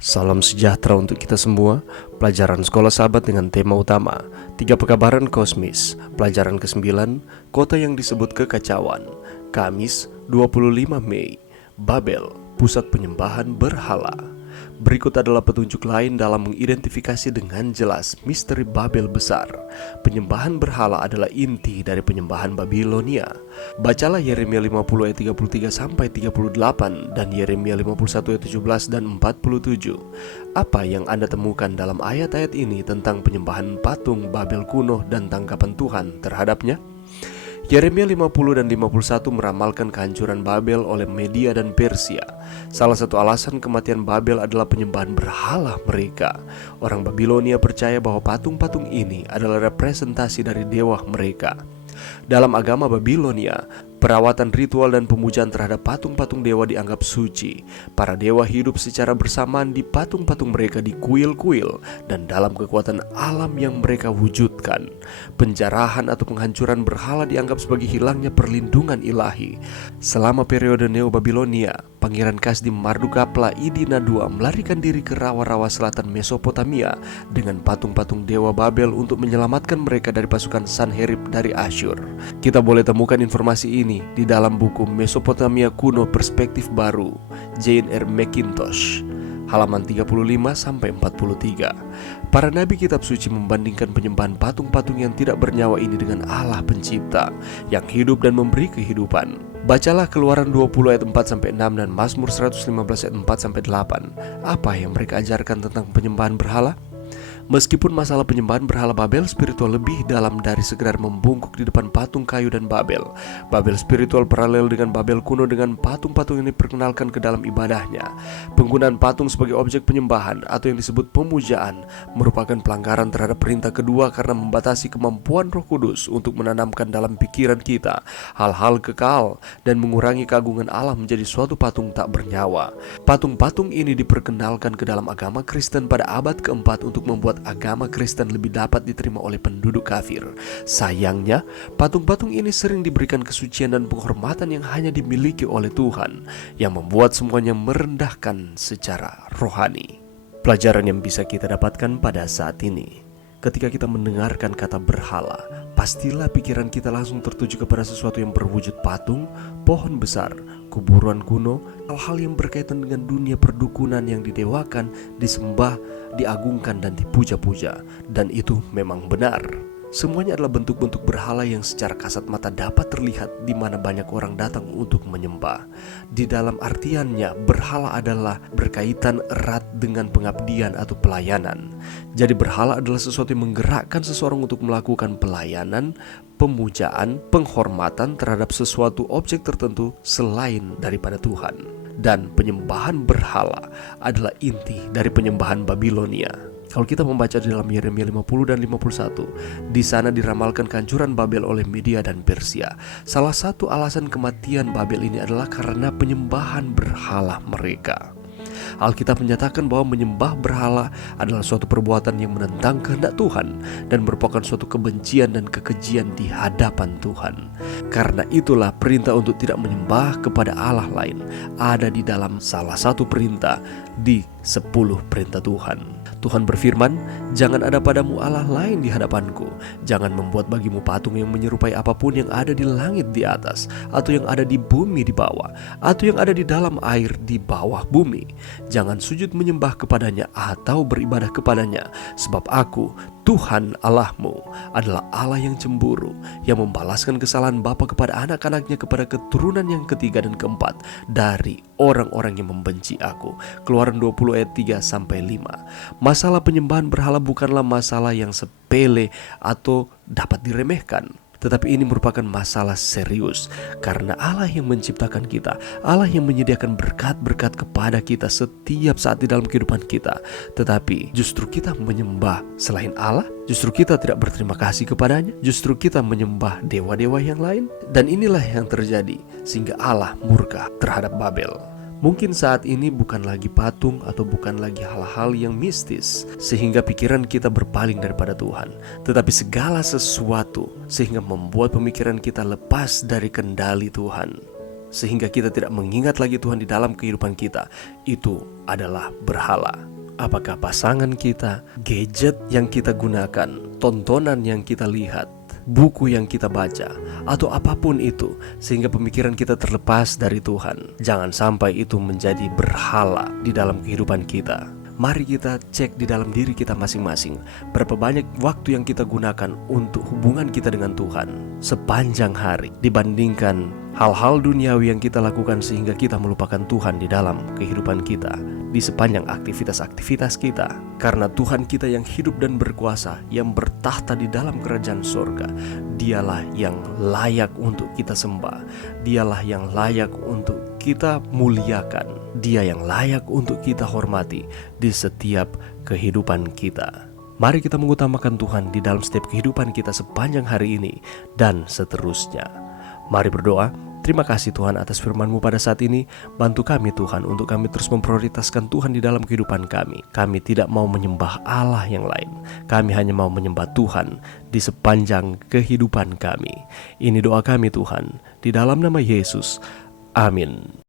Salam sejahtera untuk kita semua. Pelajaran Sekolah Sahabat dengan tema utama 3 Pekabaran Kosmis. Pelajaran ke-9, Kota yang disebut Kekacauan. Kamis 25 Mei. Babel, pusat penyembahan berhala. Berikut adalah petunjuk lain dalam mengidentifikasi dengan jelas misteri Babel besar. Penyembahan berhala adalah inti dari penyembahan Babilonia. Bacalah Yeremia 50 ayat 33 sampai 38 dan Yeremia 51 ayat 17 dan 47. Apa yang Anda temukan dalam ayat-ayat ini tentang penyembahan patung Babel kuno dan tanggapan Tuhan terhadapnya? Yeremia 50 dan 51 meramalkan kehancuran Babel oleh Media dan Persia. Salah satu alasan kematian Babel adalah penyembahan berhala mereka. Orang Babilonia percaya bahwa patung-patung ini adalah representasi dari dewa mereka. Dalam agama Babilonia, perawatan ritual dan pemujaan terhadap patung-patung dewa dianggap suci. Para dewa hidup secara bersamaan di patung-patung mereka di kuil-kuil dan dalam kekuatan alam yang mereka wujudkan. Penjarahan atau penghancuran berhala dianggap sebagai hilangnya perlindungan ilahi. Selama periode Neo-Babilonia, Pangeran Kasdi Mardukapla Idina II melarikan diri ke rawa-rawa selatan Mesopotamia dengan patung-patung dewa Babel untuk menyelamatkan mereka dari pasukan Sanherib dari Asyur. Kita boleh temukan informasi ini di dalam buku Mesopotamia Kuno Perspektif Baru, Jane R. McIntosh, halaman 35-43. Para nabi kitab suci membandingkan penyembahan patung-patung yang tidak bernyawa ini dengan Allah pencipta yang hidup dan memberi kehidupan. Bacalah Keluaran 20 ayat 4-6 dan Mazmur 115 ayat 4-8. Apa yang mereka ajarkan tentang penyembahan berhala? Meskipun masalah penyembahan berhala Babel spiritual lebih dalam dari sekedar membungkuk di depan patung kayu dan Babel. Babel spiritual paralel dengan Babel kuno dengan patung-patung yang diperkenalkan ke dalam ibadahnya. Penggunaan patung sebagai objek penyembahan atau yang disebut pemujaan merupakan pelanggaran terhadap perintah kedua karena membatasi kemampuan Roh Kudus untuk menanamkan dalam pikiran kita hal-hal kekal dan mengurangi keagungan Allah menjadi suatu patung tak bernyawa. Patung-patung ini diperkenalkan ke dalam agama Kristen pada abad keempat untuk membuat agama Kristen lebih dapat diterima oleh penduduk kafir. Sayangnya, patung-patung ini sering diberikan kesucian dan penghormatan yang hanya dimiliki oleh Tuhan, yang membuat semuanya merendahkan secara rohani. Pelajaran yang bisa kita dapatkan pada saat ini, ketika kita mendengarkan kata berhala, pastilah pikiran kita langsung tertuju kepada sesuatu yang berwujud patung, pohon besar, kuburan kuno, hal-hal yang berkaitan dengan dunia perdukunan yang didewakan, disembah, diagungkan dan dipuja-puja. Dan itu memang benar. Semuanya adalah bentuk-bentuk berhala yang secara kasat mata dapat terlihat di mana banyak orang datang untuk menyembah. Di dalam artiannya, berhala adalah berkaitan erat dengan pengabdian atau pelayanan. Jadi berhala adalah sesuatu yang menggerakkan seseorang untuk melakukan pelayanan, pemujaan, penghormatan terhadap sesuatu objek tertentu selain daripada Tuhan. Dan penyembahan berhala adalah inti dari penyembahan Babilonia. Kalau kita membaca di dalam Yeremia 50 dan 51, di sana diramalkan kehancuran Babel oleh Media dan Persia. Salah satu alasan kematian Babel ini adalah karena penyembahan berhala mereka. Alkitab menyatakan bahwa menyembah berhala adalah suatu perbuatan yang menentang kehendak Tuhan dan merupakan suatu kebencian dan kekejian di hadapan Tuhan. Karena itulah perintah untuk tidak menyembah kepada Allah lain ada di dalam salah satu perintah di 10 perintah Tuhan. Tuhan berfirman, "Jangan ada padamu Allah lain di hadapanku. Jangan membuat bagimu patung yang menyerupai apapun yang ada di langit di atas, atau yang ada di bumi di bawah, atau yang ada di dalam air di bawah bumi. Jangan sujud menyembah kepadanya atau beribadah kepadanya, sebab aku, Tuhan Allahmu, adalah Allah yang cemburu, yang membalaskan kesalahan bapa kepada anak-anaknya kepada keturunan yang ketiga dan keempat dari orang-orang yang membenci aku." Keluaran 20 ayat 3-5. Masalah penyembahan berhala bukanlah masalah yang sepele atau dapat diremehkan, tetapi ini merupakan masalah serius karena Allah yang menciptakan kita, Allah yang menyediakan berkat-berkat kepada kita setiap saat di dalam kehidupan kita. Tetapi justru kita menyembah selain Allah, justru kita tidak berterima kasih kepadanya, justru kita menyembah dewa-dewa yang lain. Dan inilah yang terjadi sehingga Allah murka terhadap Babel. Mungkin saat ini bukan lagi patung atau bukan lagi hal-hal yang mistis sehingga pikiran kita berpaling daripada Tuhan, tetapi segala sesuatu sehingga membuat pemikiran kita lepas dari kendali Tuhan, sehingga kita tidak mengingat lagi Tuhan di dalam kehidupan kita. Itu adalah berhala. apakah pasangan kita, gadget yang kita gunakan, tontonan yang kita lihat, buku yang kita baca, atau apapun itu, sehingga pemikiran kita terlepas dari Tuhan. Jangan sampai itu menjadi berhala di dalam kehidupan kita. Mari kita cek di dalam diri kita masing-masing, berapa banyak waktu yang kita gunakan untuk hubungan kita dengan Tuhan sepanjang hari, dibandingkan hal-hal duniawi yang kita lakukan sehingga kita melupakan Tuhan di dalam kehidupan kita, di sepanjang aktivitas-aktivitas kita. Karena Tuhan kita yang hidup dan berkuasa, yang bertahta di dalam kerajaan surga, Dialah yang layak untuk kita sembah, Dialah yang layak untuk kita muliakan, Dia yang layak untuk kita hormati di setiap kehidupan kita. Mari kita mengutamakan Tuhan di dalam setiap kehidupan kita sepanjang hari ini dan seterusnya. Mari berdoa. Terima kasih Tuhan atas firman-Mu pada saat ini. Bantu kami Tuhan untuk kami terus memprioritaskan Tuhan di dalam kehidupan kami. Kami tidak mau menyembah Allah yang lain. Kami hanya mau menyembah Tuhan di sepanjang kehidupan kami. Ini doa kami Tuhan, di dalam nama Yesus. Amin.